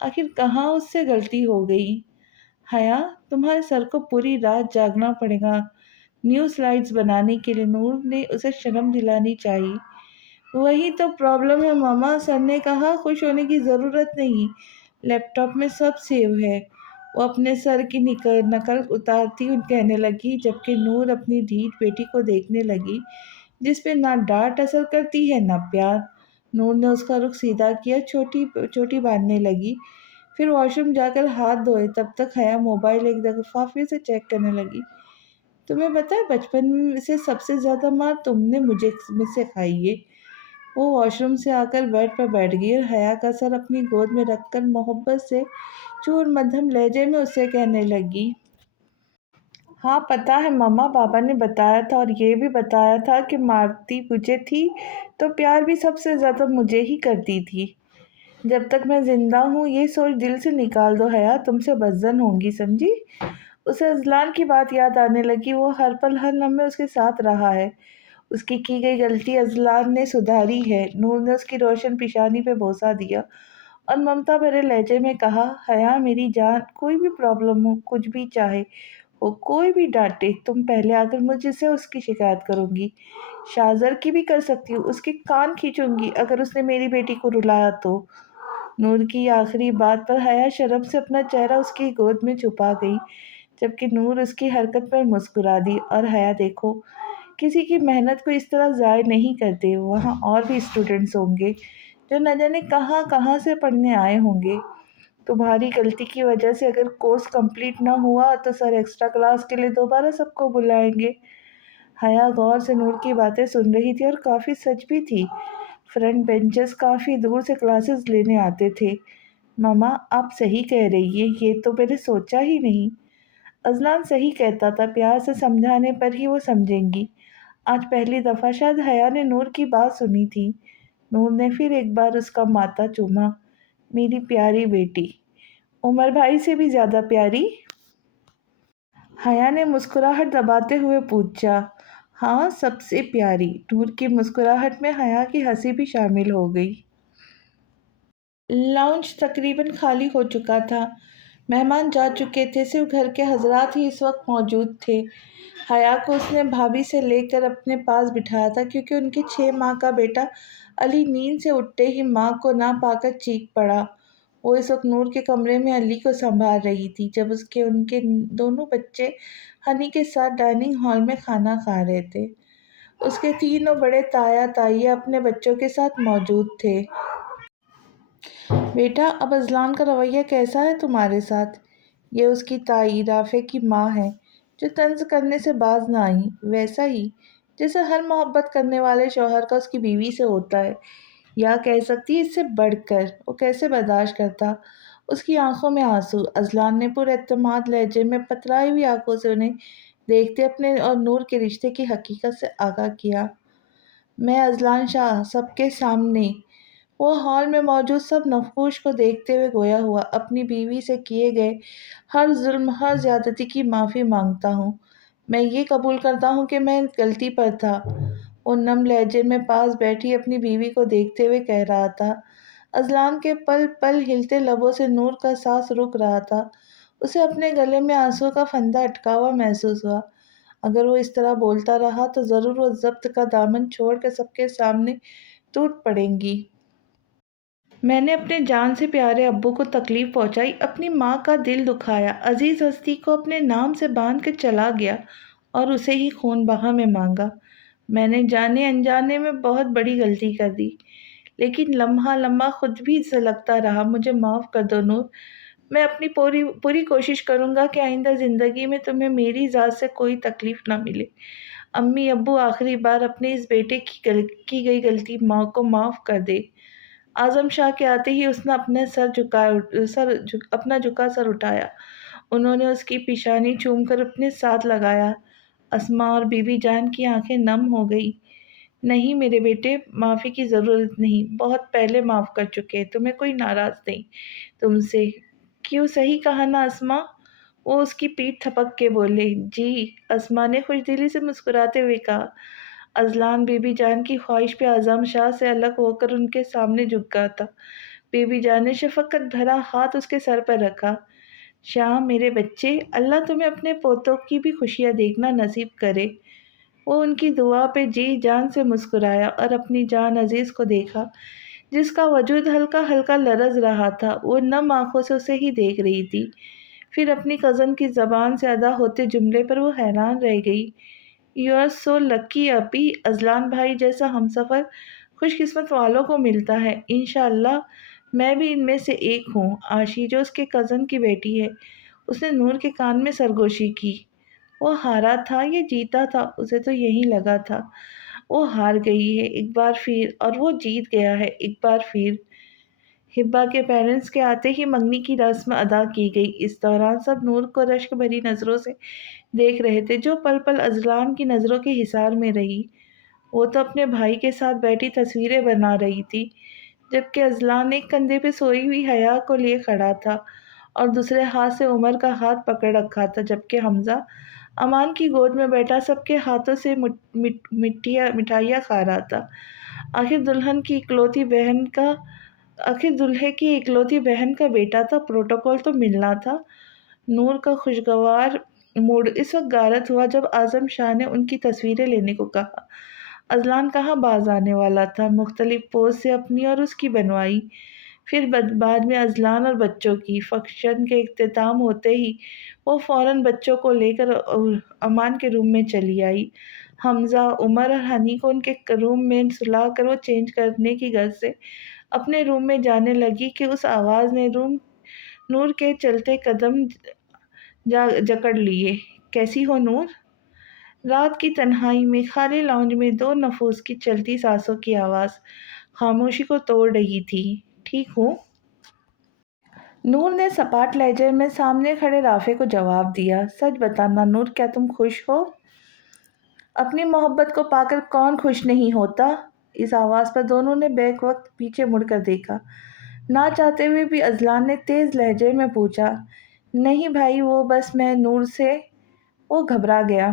آخر کہاں اس سے غلطی ہو گئی؟ حیا تمہارے سر کو پوری رات جاگنا پڑے گا نیو سلائیڈز بنانے کے لیے، نور نے اسے شرم دلانی چاہی۔ وہی تو پرابلم ہے ماما، سر نے کہا خوش ہونے کی ضرورت نہیں، لیپ ٹاپ میں سب سیو ہے۔ وہ اپنے سر کی نقل اتارتی کہنے لگی، جبکہ نور اپنی ڈھیٹ بیٹی کو دیکھنے لگی جس پہ نہ ڈانٹ اثر کرتی ہے نہ پیار۔ نور نے اس کا رخ سیدھا کیا، چوٹی باندھنے لگی، پھر واش روم جا کر ہاتھ دھوئے۔ تب تک حیا موبائل ایک دفعہ پھر سے چیک کرنے لگی۔ تمہیں پتہ ہے بچپن میں سے سب سے زیادہ مار تم نے مجھ سے کھائی ہے۔ وہ واش روم سے آ کر بیڈ پر بیٹھ گئی اور حیا کا سر اپنی گود میں رکھ کر محبت سے چور مدھم لہجے میں اسے کہنے لگی۔ ہاں پتہ ہے ماما، پاپا نے بتایا تھا، اور یہ بھی بتایا تھا کہ مارتی مجھے تھی تو پیار بھی سب سے زیادہ مجھے ہی کرتی تھی۔ جب تک میں زندہ ہوں یہ سوچ دل سے نکال دو حیا، تم سے بدظن ہوں گی، سمجھی؟ اسے اذلان کی بات یاد آنے لگی۔ وہ ہر پل ہر لمحے اس کے ساتھ رہا ہے، اس کی گئی غلطی اذلان نے سدھاری ہے۔ نور نے اس کی روشن پیشانی پہ بوسہ دیا اور ممتا بھرے لہجے میں کہا، حیا میری جان، کوئی بھی پرابلم ہو، کچھ بھی چاہے ہو، کوئی بھی ڈانٹے، تم پہلے آ کر مجھ سے اس کی شکایت کروں گی، شازر کی بھی کر سکتی ہوں، اس کے کان کھینچوں گی اگر اس نے میری بیٹی کو رلایا تو۔ نور کی آخری بات پر حیا شرم سے اپنا چہرہ اس کی گود میں چھپا گئی، جبکہ نور اس کی حرکت پر مسکرا دی۔ اور حیا دیکھو، کسی کی محنت کو اس طرح ضائع نہیں کرتے، وہاں اور بھی اسٹوڈنٹس ہوں گے جو نہ جانے کہاں کہاں سے پڑھنے آئے ہوں گے۔ تمہاری غلطی کی وجہ سے اگر کورس کمپلیٹ نہ ہوا تو سر ایکسٹرا کلاس کے لیے دوبارہ سب کو بلائیں گے۔ حیا غور سے نور کی باتیں سن رہی تھی اور کافی سچ بھی تھی، فرنٹ بینچز کافی دور سے کلاسز لینے آتے تھے۔ ماما آپ صحیح کہہ رہی ہیں، یہ تو میں نے سوچا ہی نہیں۔ اذلان صحیح کہتا تھا، پیار سے سمجھانے پر ہی وہ سمجھیں گی۔ آج پہلی دفعہ شاید حیا نے نور کی بات سنی تھی۔ نور نے پھر ایک بار اس کا ماتھا چوما۔ میری پیاری بیٹی، عمر بھائی سے بھی زیادہ پیاری؟ حیا نے مسکراہٹ دباتے ہوئے پوچھا۔ ہاں سب سے پیاری۔ نور کی مسکراہٹ میں حیا کی ہنسی بھی شامل ہو گئی۔ لاؤنج تقریباً خالی ہو چکا تھا، مہمان جا چکے تھے، صرف گھر کے حضرات ہی اس وقت موجود تھے۔ حیا کو اس نے بھابھی سے لے کر اپنے پاس بٹھایا تھا کیونکہ ان کے 6 ماہ کا بیٹا علی نیند سے اٹھتے ہی ماں کو نہ پا کر چیخ پڑا۔ وہ اس وقت نور کے کمرے میں علی کو سنبھال رہی تھی جب ان کے دونوں بچے ہنی کے ساتھ ڈائننگ ہال میں کھانا کھا رہے تھے۔ اس کے تینوں بڑے تایا تائیا اپنے بچوں کے ساتھ موجود تھے۔ بیٹا اب اذلان کا رویہ کیسا ہے تمہارے ساتھ؟ یہ اس کی تائی رافع کی ماں ہے جو طنز کرنے سے باز نہ آئی، ویسا ہی جیسا ہر محبت کرنے والے شوہر کا اس کی بیوی سے ہوتا ہے، یا کہہ سکتی ہے اس سے بڑھ کر۔ وہ کیسے برداشت کرتا؟ اس کی آنکھوں میں آنسو۔ اذلان نے پر اعتماد لہجے میں پترائی ہوئی آنکھوں سے انہیں دیکھتے اپنے اور نور کے رشتے کی حقیقت سے آگاہ کیا۔ میں اذلان شاہ، سب کے سامنے۔ وہ ہال میں موجود سب نفوش کو دیکھتے ہوئے گویا ہوا، اپنی بیوی سے کیے گئے ہر ظلم، ہر زیادتی کی معافی مانگتا ہوں۔ میں یہ قبول کرتا ہوں کہ میں غلطی پر تھا۔ وہ نم لہجے میں پاس بیٹھی اپنی بیوی کو دیکھتے ہوئے کہہ رہا تھا۔ اذلان کے پل پل ہلتے لبوں سے نور کا سانس رک رہا تھا۔ اسے اپنے گلے میں آنسوں کا پھندا اٹکا ہوا محسوس ہوا۔ اگر وہ اس طرح بولتا رہا تو ضرور وہ ضبط کا دامن چھوڑ کر سب کے سامنے ٹوٹ پڑیں گی۔ میں نے اپنے جان سے پیارے ابو کو تکلیف پہنچائی، اپنی ماں کا دل دکھایا، عزیز ہستی کو اپنے نام سے باندھ کے چلا گیا اور اسے ہی خون بہا میں مانگا۔ میں نے جانے انجانے میں بہت بڑی غلطی کر دی، لیکن لمحہ لمحہ خود بھی سے لگتا رہا، مجھے معاف کر دو نور۔ میں اپنی پوری کوشش کروں گا کہ آئندہ زندگی میں تمہیں میری ذات سے کوئی تکلیف نہ ملے۔ امی ابو آخری بار اپنے اس بیٹے کی گئی غلطی ماں کو معاف کر دے۔ اعظم شاہ کے آتے ہی اس نے اپنا جھکا سر اٹھایا۔ انہوں نے اس کی پیشانی چوم کر اپنے ساتھ لگایا۔ اسماء اور بی بی جان کی آنکھیں نم ہو گئی۔ نہیں میرے بیٹے، معافی کی ضرورت نہیں، بہت پہلے معاف کر چکے، تمہیں کوئی ناراض نہیں تم سے۔ کیوں، صحیح کہا نا اسماء؟ وہ اس کی پیٹھ تھپک کے بولے۔ جی، اسماء نے خوش دلی سے مسکراتے ہوئے کہا۔ اذلان بی بی جان کی خواہش پہ اعظم شاہ سے الگ ہو کر ان کے سامنے جھک گیا تھا۔ بی بی جان نے شفقت بھرا ہاتھ اس کے سر پر رکھا۔ شاہ میرے بچے، اللہ تمہیں اپنے پوتوں کی بھی خوشیاں دیکھنا نصیب کرے۔ وہ ان کی دعا پہ جی جان سے مسکرایا اور اپنی جان عزیز کو دیکھا جس کا وجود ہلکا ہلکا لرز رہا تھا۔ وہ نم آنکھوں سے اسے ہی دیکھ رہی تھی۔ پھر اپنی کزن کی زبان سے ادا ہوتے جملے پر وہ حیران رہ گئی۔ یو آر سو لکی اپی، اذلان بھائی جیسا ہمسفر خوش قسمت والوں کو ملتا ہے۔ انشاءاللہ میں بھی ان میں سے ایک ہوں۔ آشی جو اس کے کزن کی بیٹی ہے، اس نے نور کے کان میں سرگوشی کی۔ وہ ہارا تھا یا جیتا تھا اسے تو یہی لگا تھا۔ وہ ہار گئی ہے ایک بار پھر اور وہ جیت گیا ہے ایک بار پھر۔ ہبا کے پیرنٹس کے آتے ہی منگنی کی رسم ادا کی گئی۔ اس دوران سب نور کو رشک بھری نظروں سے دیکھ رہے تھے جو پل پل اذلان کی نظروں کے حصار میں رہی۔ وہ تو اپنے بھائی کے ساتھ بیٹھی تصویریں بنا رہی تھی جبکہ اذلان ایک کندھے پہ سوئی ہوئی حیا کو لیے کھڑا تھا اور دوسرے ہاتھ سے عمر کا ہاتھ پکڑ رکھا تھا، جبکہ حمزہ امان کی گود میں بیٹھا سب کے ہاتھوں سے مٹھائیاں کھا رہا تھا۔ آخر دلہن کی اکلوتی بہن کا آخر دلہے کی اکلوتی بہن کا بیٹا تھا، پروٹوکول تو ملنا تھا۔ نور کا خوشگوار موڈ اس وقت غارت ہوا جب اعظم شاہ نے ان کی تصویریں لینے کو کہا۔ اذلان کہاں باز آنے والا تھا، مختلف پوز سے اپنی اور اس کی بنوائی، پھر بعد میں اذلان اور بچوں کی۔ فنکشن کے اختتام ہوتے ہی وہ فوراً بچوں کو لے کر امان کے روم میں چلی آئی۔ حمزہ، عمر اور ہنی کو ان کے روم میں سلا کر وہ چینج کرنے کی غرض سے اپنے روم میں جانے لگی کہ اس آواز نے نور کے چلتے قدم جکڑ لیے۔ کیسی ہو نور؟ رات کی تنہائی میں خالی لاؤنج میں دو نفوس کی چلتی سانسوں کی آواز خاموشی کو توڑ رہی تھی۔ ٹھیک ہوں؟ نور نے سپاٹ لہجے میں سامنے کھڑے رافع کو جواب دیا۔ سچ بتانا نور، کیا تم خوش ہو؟ اپنی محبت کو پا کر کون خوش نہیں ہوتا؟ اس آواز پر دونوں نے بیک وقت پیچھے مڑ کر دیکھا۔ نہ چاہتے ہوئے بھی اذلان نے تیز لہجے میں پوچھا۔ نہیں بھائی، وہ بس میں نور سے… وہ گھبرا گیا۔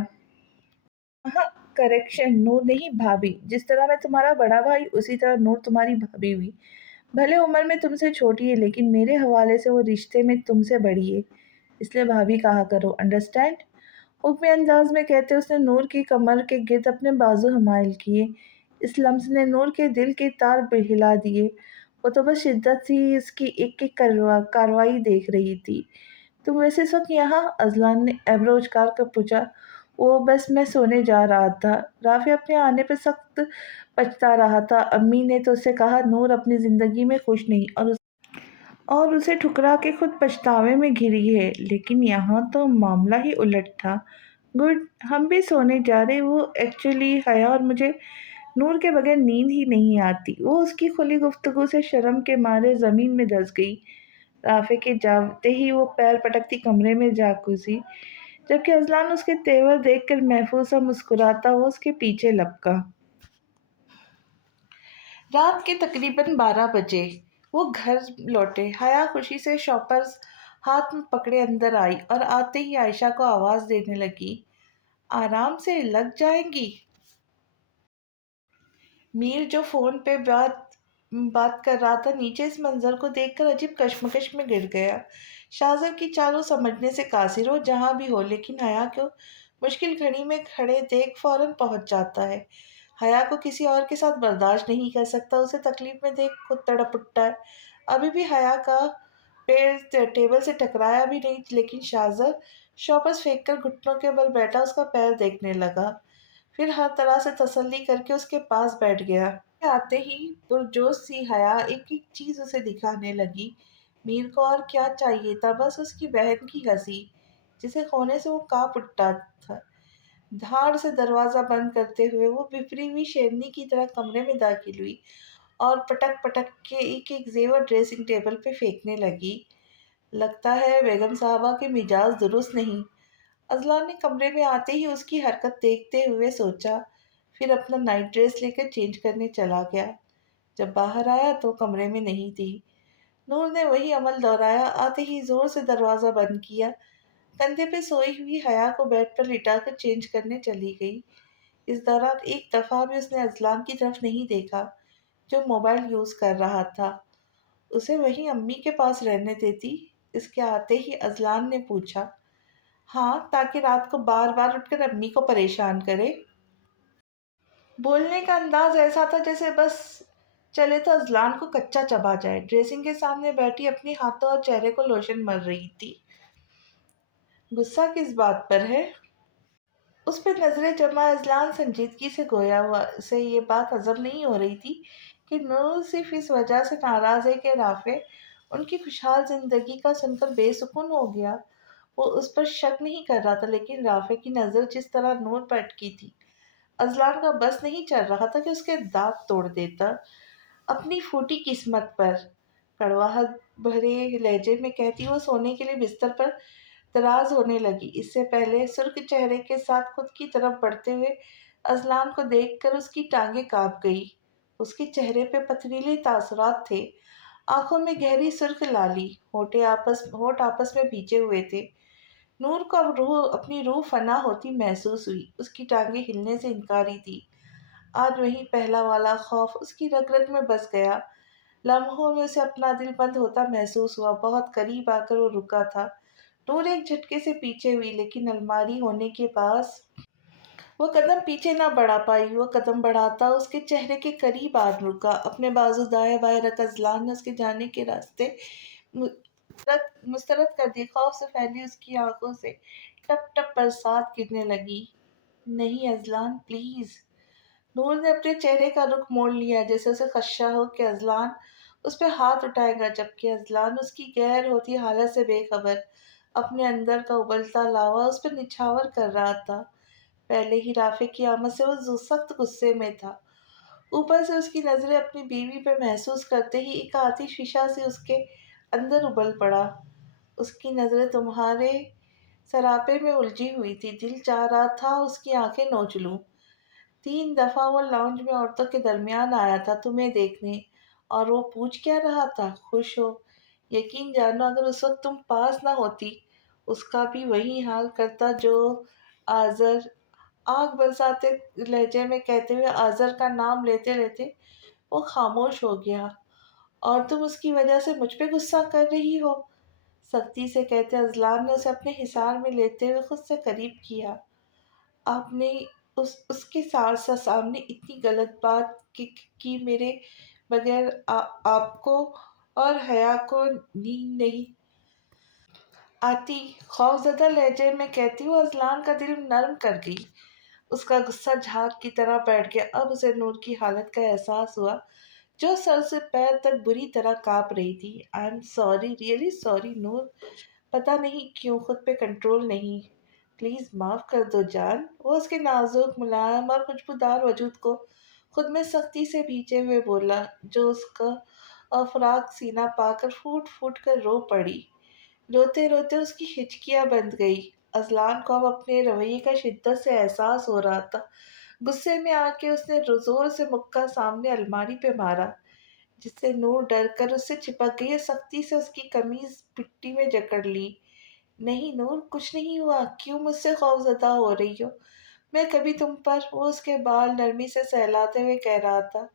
ہاں، کریکشن، نور نہیں بھابھی۔ جس طرح میں تمہارا بڑا بھائی اسی طرح نور تمہاری بھابھی بھی۔ بھلے عمر میں تم سے چھوٹی ہے لیکن میرے حوالے سے وہ رشتے میں تم سے بڑی ہے، اس لیے بھابھی کہا کرو، انڈرسٹینڈ؟ حکمی انداز میں کہتے اس نے نور کی کمر کے گرد اپنے بازو حمائل کیے۔ اس لمس نے نور کے دل کے تار ہلا دیے۔ وہ تو بس شدت سے ہی اس کی ایک ایک کارروائی دیکھ رہی تھی۔ تم ویسے اس وقت یہاں؟ اذلان نے ایبرو اچکار کر پوچھا۔ وہ بس میں سونے جا رہا تھا۔ رافع اپنے آنے پہ سخت پچھتا رہا تھا۔ امی نے تو اسے کہا نور اپنی زندگی میں خوش نہیں اور اسے ٹھکرا کے خود پچھتاوے میں گھری ہے، لیکن یہاں تو معاملہ ہی الٹ تھا۔ گڈ، ہم بھی سونے جا رہے۔ وہ ایکچولی حیا اور مجھے نور کے بغیر نیند ہی نہیں آتی۔ وہ اس کی کھلی گفتگو سے شرم کے مارے زمین میں دھنس گئی۔ رافع کے جاتے ہی وہ پیر پٹکتی کمرے میں جا گھسی، جبکہ اذلان اس کے تیور دیکھ کر محفوظ سا مسکراتا ہوا اس کے پیچھے لپکا۔ رات کے تقریباً 12 بجے وہ گھر لوٹے۔ حیا خوشی سے شاپرز ہاتھ میں پکڑے اندر آئی اور آتے ہی عائشہ کو آواز دینے لگی، آرام سے لگ جائیں گی۔ میر جو فون پہ بات کر رہا تھا نیچے اس منظر کو دیکھ کر عجیب کشمکش میں گر گیا۔ شاہزر کی چال وہ سمجھنے سے قاصر ہو جہاں بھی ہو، لیکن حیا کو مشکل گھڑی میں کھڑے دیکھ فوراً پہنچ جاتا ہے۔ حیا کو کسی اور کے ساتھ برداشت نہیں کر سکتا، اسے تکلیف میں دیکھ خود تڑپ اٹھتا ہے۔ ابھی بھی حیا کا پیر ٹیبل سے ٹکرایا بھی نہیں، لیکن شاہزر شاپرز پھینک کر گھٹنوں کے بل بیٹھا اس کا پیر دیکھنے لگا، پھر ہر طرح سے تسلی کر کے اس کے پاس بیٹھ گیا۔ آتے ہی پرجوش سی حیا ایک ایک چیز اسے دکھانے لگی۔ میر کو اور کیا چاہیے تھا، بس اس کی بہن کی ہنسی جسے کھونے سے وہ کانپ اٹھتا تھا۔ دھاڑ سے دروازہ بند کرتے ہوئے وہ بپھری ہوئی شیرنی کی طرح کمرے میں داخل ہوئی اور پٹک پٹک کے ایک ایک زیور ڈریسنگ ٹیبل پہ پھینکنے لگی۔ لگتا ہے بیگم صاحبہ کے مزاج درست نہیں، اذلان نے کمرے میں آتے ہی اس کی حرکت دیکھتے ہوئے سوچا، پھر اپنا نائٹ ڈریس لے کر چینج کرنے چلا گیا۔ جب باہر آیا تو کمرے میں نہیں تھی۔ نور نے وہی عمل دہرایا، آتے ہی زور سے دروازہ بند کیا، کندھے پہ سوئی ہوئی حیا کو بیڈ پر لٹا کر چینج کرنے چلی گئی۔ اس دوران ایک دفعہ بھی اس نے اذلان کی طرف نہیں دیکھا جو موبائل یوز کر رہا تھا۔ اسے وہیں امی کے پاس رہنے دیتی؟ اس کے آتے ہی اذلان نے پوچھا۔ ہاں، تاکہ رات کو بار بار اٹھ کر امی کو پریشان کرے۔ بولنے کا انداز ایسا تھا جیسے بس چلے تو اذلان کو کچا چبا جائے۔ ڈریسنگ کے سامنے بیٹھی اپنی ہاتھوں اور چہرے کو لوشن مل رہی تھی۔ غصہ کس بات پر ہے؟ اس پہ نظریں جمع اذلان سنجیدگی سے گویا ہوا اسے یہ بات ہضم نہیں ہو رہی تھی کہ نور صرف اس وجہ سے ناراض ہے کہ رافع ان کی خوشحال زندگی کا سن کر بے سکون ہو گیا۔ وہ اس پر شک نہیں کر رہا تھا، لیکن رافع کی نظر جس طرح نور پر اٹکی تھی، ازلان کا بس نہیں چل رہا تھا کہ اس کے دانت توڑ دیتا اپنی پھوٹی قسمت پر۔ کڑواہٹ بھرے لہجے میں کہتی وہ سونے کے لیے بستر پر دراز ہونے لگی۔ اس سے پہلے سرخ چہرے کے ساتھ خود کی طرف بڑھتے ہوئے ازلان کو دیکھ کر اس کی ٹانگیں کانپ گئی۔ اس کے چہرے پہ پتھریلے تاثرات تھے، آنکھوں میں گہری سرخ لالی، ہونٹ آپس میں بھیجے ہوئے تھے۔ نور کو اب اپنی روح فنا ہوتی محسوس ہوئی۔ اس کی ٹانگیں ہلنے سے انکاری تھی۔ آج وہی پہلا والا خوف اس کی رگ رگ میں بس گیا۔ لمحوں میں اسے اپنا دل بند ہوتا محسوس ہوا۔ بہت قریب آ کر وہ رکا تھا۔ نور ایک جھٹکے سے پیچھے ہوئی، لیکن الماری ہونے کے باعث وہ قدم پیچھے نہ بڑھا پائی۔ وہ قدم بڑھاتا اس کے چہرے کے قریب آ رکا۔ اپنے بازو دائیں بائیں رکھ ازلان نے اس کے جانے کے راستے مسترد کر دی۔ خوف سے پھیلی اس کی آنکھوں سے ٹپ ٹپ برسات گرنے لگی۔ نہیں ازلان، پلیز۔ نور نے اپنے چہرے کا رخ موڑ لیا، جیسے اسے خدشہ ہو کہ ازلان اس پہ ہاتھ اٹھائے گا، جبکہ ازلان اس کی غیر ہوتی حالت سے بے خبر اپنے اندر کا ابلتا لاوا اس پہ نچھاور کر رہا تھا۔ پہلے ہی رافع کی آمد سے وہ سخت غصے میں تھا، اوپر سے اس کی نظریں اپنی بیوی پہ محسوس کرتے ہی ایک آتش فشاں سے اس کے اندر ابل پڑا۔ اس کی نظریں تمہارے سراپے میں الجھی ہوئی تھی، دل چاہ رہا تھا اس کی آنکھیں نوچ لوں۔ 3 دفعہ وہ لاؤنج میں عورتوں کے درمیان آیا تھا تمہیں دیکھنے، اور وہ پوچھ کیا رہا تھا؟ خوش ہو؟ یقین جانو اگر اس وقت تم پاس نہ ہوتی، اس کا بھی وہی حال کرتا جو آزر۔ آگ برساتے لہجے میں کہتے ہوئے آزر کا نام لیتے لیتے وہ خاموش ہو گیا۔ اور تم اس کی وجہ سے مجھ پہ غصہ کر رہی ہو؟ سختی سے کہتے ازلان نے اسے اپنے حصار میں لیتے ہوئے خود سے قریب کیا۔ آپ نے اس کے سامنے اتنی غلط بات کی میرے بغیر آپ کو اور حیا کو نیند نہیں آتی؟ خوف زدہ لہجے میں کہتی وہ ازلان کا دل نرم کر گئی۔ اس کا غصہ جھاگ کی طرح بیٹھ گیا۔ اب اسے نور کی حالت کا احساس ہوا، جو سر سے پیر تک بری طرح کانپ رہی تھی۔ I am sorry, really sorry Noor, پتہ نہیں کیوں خود پہ کنٹرول نہیں، پلیز معاف کر دو جان۔ وہ اس کے نازک ملائم اور خوشبودار وجود کو خود میں سختی سے بھینچے ہوئے بولا، جو اس کا افراک سینہ پا کر پھوٹ پھوٹ کر رو پڑی۔ روتے روتے اس کی ہچکیاں بند گئی۔ ازلان کو اب اپنے رویے کا شدت سے احساس ہو رہا تھا۔ غصے میں آ کے اس نے زور سے مکہ سامنے الماری پہ مارا، جس سے نور ڈر کر اس سے چپک گئی اور سختی سے اس کی قمیض پٹی میں جکڑ لی۔ نہیں نور، کچھ نہیں ہوا، کیوں مجھ سے خوف زدہ ہو رہی ہو؟ میں کبھی تم پر، وہ اس کے بال نرمی سے سہلاتے ہوئے کہہ رہا تھا۔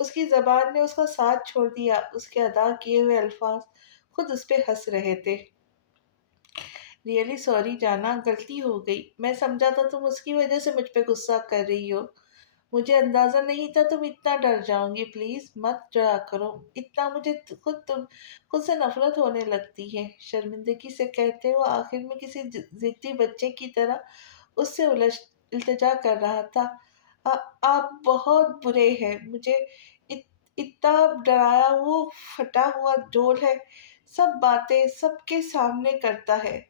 اس کی زبان نے اس کا ساتھ چھوڑ دیا، اس کے ادا کیے ہوئے الفاظ خود اس پہ ہنس رہے تھے۔ ریئلی سوری جانا، غلطی ہو گئی، میں سمجھا تھا تم اس کی وجہ سے مجھ پہ غصہ کر رہی ہو، مجھے اندازہ نہیں تھا تم اتنا ڈر جاؤ گی، پلیز مت ڈرا کرو اتنا، مجھے خود سے نفرت ہونے لگتی ہے۔ شرمندگی سے کہتے وہ آخر میں کسی ضدی بچے کی طرح اس سے التجا کر رہا تھا۔ آپ بہت برے ہیں، مجھے اتنا ڈرایا، وہ پھٹا ہوا ڈھول ہے، سب باتیں سب کے سامنے کرتا ہے،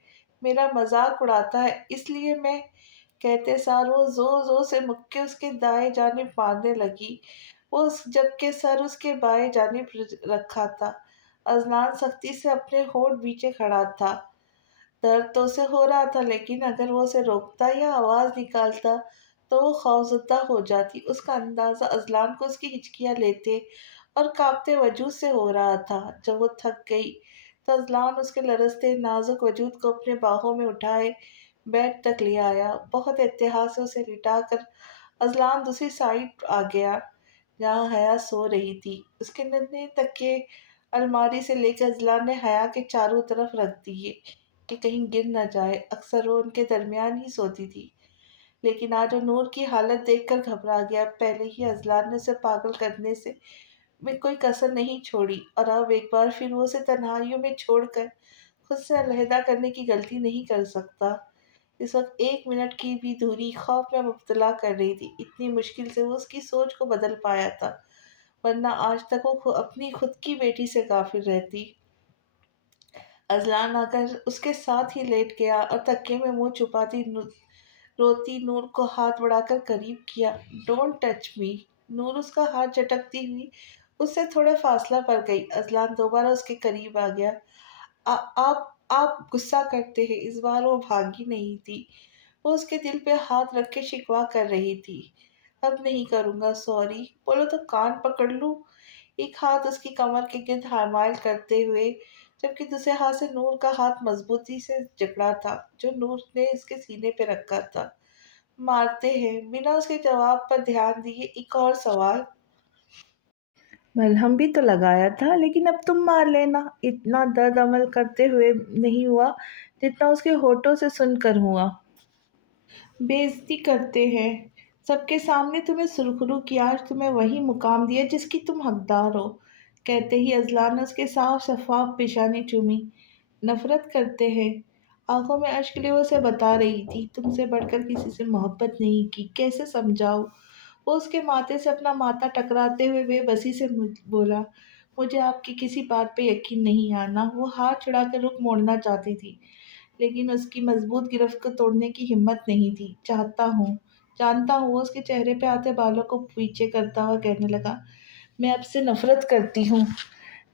میرا مذاق اڑاتا ہے، اس لیے میں کہتے سار وہ زور زور سے مکے اس کے دائیں جانب مارنے لگی، جبکہ سر اس کے بائیں جانب رکھا تھا۔ ازلان سختی سے اپنے ہونٹ بیچے کھڑا تھا۔ درد تو اسے ہو رہا تھا، لیکن اگر وہ اسے روکتا یا آواز نکالتا تو وہ خوفزدہ ہو جاتی۔ اس کا اندازہ ازلان کو اس کی ہچکیاں لیتے اور کانپتے وجود سے ہو رہا تھا۔ جب وہ تھک گئی تو ازلان اس کے لرزتے نازک وجود کو اپنے باہوں میں اٹھائے بیڈ تک لے آیا۔ بہت اتحاد سے اسے لٹا کر ازلان دوسری سائڈ آ گیا، جہاں حیا سو رہی تھی۔ اس کے ننھے تکیے الماری سے لے کر ازلان نے حیا کے چاروں طرف رکھ دیے کہ کہیں گر نہ جائے۔ اکثر وہ ان کے درمیان ہی سوتی تھی، لیکن آج وہ نور کی حالت دیکھ کر گھبرا گیا۔ پہلے ہی ازلان نے اسے پاگل کرنے میں کوئی کسر نہیں چھوڑی، اور اب ایک بار پھر وہ اسے تنہائیوں میں چھوڑ کر خود سے علیحدہ کرنے کی غلطی نہیں کر سکتا۔ اس وقت 1 منٹ کی بھی دوری خوف میں مبتلا کر رہی تھی۔ اتنی مشکل سے وہ اس کی سوچ کو بدل پایا تھا، ورنہ آج تک وہ اپنی خود کی بیٹی سے غافل رہتی۔ اذلان آ کر اس کے ساتھ ہی لیٹ گیا اور تکیے میں منہ چھپاتی روتی نور کو ہاتھ بڑھا کر قریب کیا۔ Don't touch me. نور اس کا ہاتھ جھٹکتی ہوئی اس سے تھوڑے فاصلہ پر گئی۔ اذلان دوبارہ اس کے قریب آ گیا۔ آپ غصہ کرتے ہیں۔ اس بار وہ بھاگی نہیں تھی، وہ اس کے دل پہ ہاتھ رکھ کے شکوہ کر رہی تھی۔ اب نہیں کروں گا، سوری۔ بولو تو کان پکڑ لوں؟ ایک ہاتھ اس کی کمر کے گرد مائل کرتے ہوئے، جبکہ دوسرے ہاتھ سے نور کا ہاتھ مضبوطی سے جکڑا تھا جو نور نے اس کے سینے پہ رکھا تھا۔ مارتے ہیں؟ بنا اس کے جواب پر دھیان دیے ایک اور سوال۔ ملہم بھی تو لگایا تھا، لیکن اب تم مار لینا۔ اتنا درد عمل کرتے ہوئے نہیں ہوا جتنا اس کے ہونٹوں سے سن کر ہوا۔ بے عزتی کرتے ہیں سب کے سامنے، تمہیں سرخرو کیا، آج تمہیں وہی مقام دیا جس کی تم حقدار ہو۔ کہتے ہی اذلان نے اس کے صاف شفاف پیشانی چومی۔ نفرت کرتے ہیں؟ آنکھوں میں اشک لیے وہ اسے بتا رہی تھی، تم سے بڑھ کر کسی سے محبت نہیں کی، کیسے سمجھاؤ؟ وہ اس کے ماتھے سے اپنا ماتھا ٹکراتے ہوئے بے بسی سے بولا، مجھے آپ کی کسی بات پہ یقین نہیں آنا۔ وہ ہاتھ چھڑا کے رخ موڑنا چاہتی تھی، لیکن اس کی مضبوط گرفت کو توڑنے کی ہمت نہیں تھی۔ جانتا ہوں۔ وہ اس کے چہرے پہ آتے بالوں کو پیچھے کرتا ہوا کہنے لگا، میں اب سے نفرت کرتی ہوں۔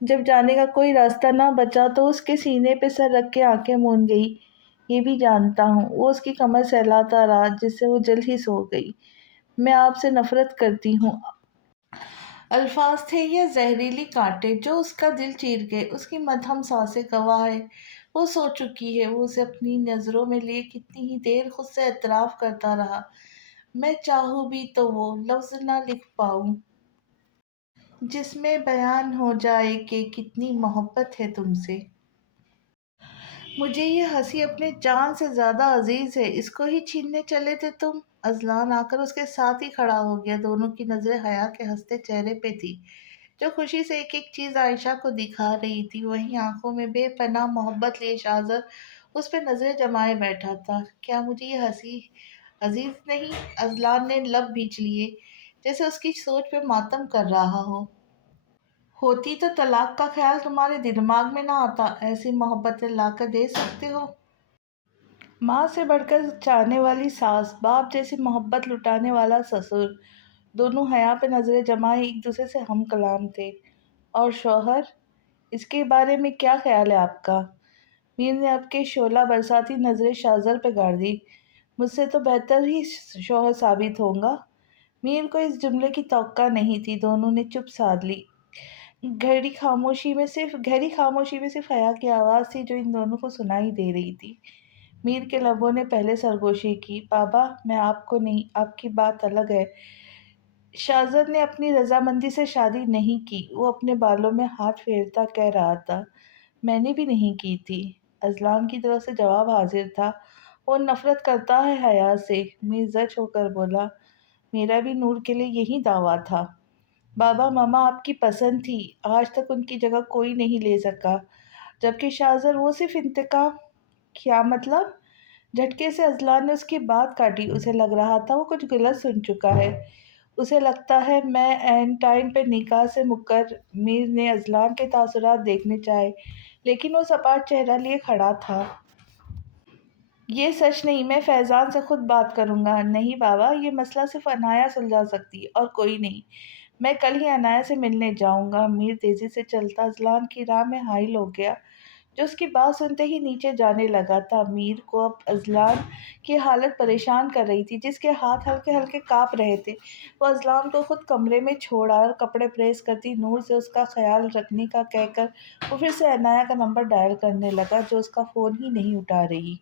جب جانے کا کوئی راستہ نہ بچا تو اس کے سینے پہ سر رکھ کے آنکھیں موند گئی۔ یہ بھی جانتا ہوں۔ وہ اس کی کمر سہلاتا رہا جس سے وہ جلد ہی سو گئی۔ میں آپ سے نفرت کرتی ہوں۔ الفاظ تھے یا زہریلی کانٹے جو اس کا دل چیر گئے۔ اس کی مدھم سانسیں گواہ ہے وہ سو چکی ہے۔ وہ اسے اپنی نظروں میں لیے کتنی ہی دیر خود سے اعتراف کرتا رہا، میں چاہوں بھی تو وہ لفظ نہ لکھ پاؤں جس میں بیان ہو جائے کہ کتنی محبت ہے تم سے۔ مجھے یہ ہنسی اپنے جان سے زیادہ عزیز ہے، اس کو ہی چھیننے چلے تھے تم؟ اذلان آ کر اس کے ساتھ ہی کھڑا ہو گیا۔ دونوں کی نظریں حیا کے ہنستے چہرے پہ تھی جو خوشی سے ایک ایک چیز عائشہ کو دکھا رہی تھی۔ وہیں آنکھوں میں بے پناہ محبت لیے شاہزر اس پہ نظریں جمائے بیٹھا تھا۔ کیا مجھے یہ ہنسی عزیز نہیں؟ اذلان نے لب بھیچ لیے جیسے اس کی سوچ پہ ماتم کر رہا ہو۔ ہوتی تو طلاق کا خیال تمہارے دماغ میں نہ آتا۔ ایسی محبتیں لا کر دے سکتے ہو؟ ماں سے بڑھ کر چاہنے والی ساس، باپ جیسی محبت لٹانے والا سسر، دونوں حیا پہ نظریں جمائے ایک دوسرے سے ہم کلام تھے۔ اور شوہر؟ اس کے بارے میں کیا خیال ہے آپ کا؟ میر نے اب کے شعلہ برساتی نظریں شاہزر پہ گاڑ دی۔ مجھ سے تو بہتر ہی شوہر ثابت ہوں گا۔ میر کو اس جملے کی توقع نہیں تھی۔ دونوں نے چپ سادھ لی۔ گہری خاموشی میں صرف حیا کی آواز تھی جو ان دونوں کو سنائی دے رہی تھی۔ میر کے لبوں نے پہلے سرگوشی کی، بابا میں آپ کو نہیں، آپ کی بات الگ ہے۔ شاہزر نے اپنی رضامندی سے شادی نہیں کی، وہ اپنے بالوں میں ہاتھ پھیرتا کہہ رہا تھا، میں نے بھی نہیں کی تھی۔ اذلان کی طرف سے جواب حاضر تھا، وہ نفرت کرتا ہے حیا سے۔ میر زچ ہو کر بولا، میرا بھی نور کے لیے یہی دعویٰ تھا۔ بابا ماما آپ کی پسند تھی، آج تک ان کی جگہ کوئی نہیں لے سکا۔ جبکہ شاہزر وہ صرف انتقام۔ کیا مطلب؟ جھٹکے سے اذلان نے اس کی بات کاٹی۔ اسے لگ رہا تھا وہ کچھ غلط سن چکا ہے۔ اسے لگتا ہے میں عین ٹائم پہ نکاح سے مکر۔ میر نے اذلان کے تاثرات دیکھنے چاہے لیکن وہ سپاٹ چہرہ لیے کھڑا تھا۔ یہ سچ نہیں، میں فیضان سے خود بات کروں گا۔ نہیں بابا، یہ مسئلہ صرف عنایہ سلجھا سکتی ہے اور کوئی نہیں۔ میں کل ہی عنایہ سے ملنے جاؤں گا۔ میر تیزی سے چلتا اذلان کی راہ میں حائل ہو گیا جو اس کی بات سنتے ہی نیچے جانے لگا تھا۔ میر کو اب اذلان کی حالت پریشان کر رہی تھی جس کے ہاتھ ہلکے ہلکے کانپ رہے تھے۔ وہ اذلان کو خود کمرے میں چھوڑ آیا اور کپڑے پریس کرتی نور سے اس کا خیال رکھنے کا کہہ کر وہ پھر سے عنایہ کا نمبر ڈائل کرنے لگا جو اس کا فون ہی نہیں اٹھا رہی۔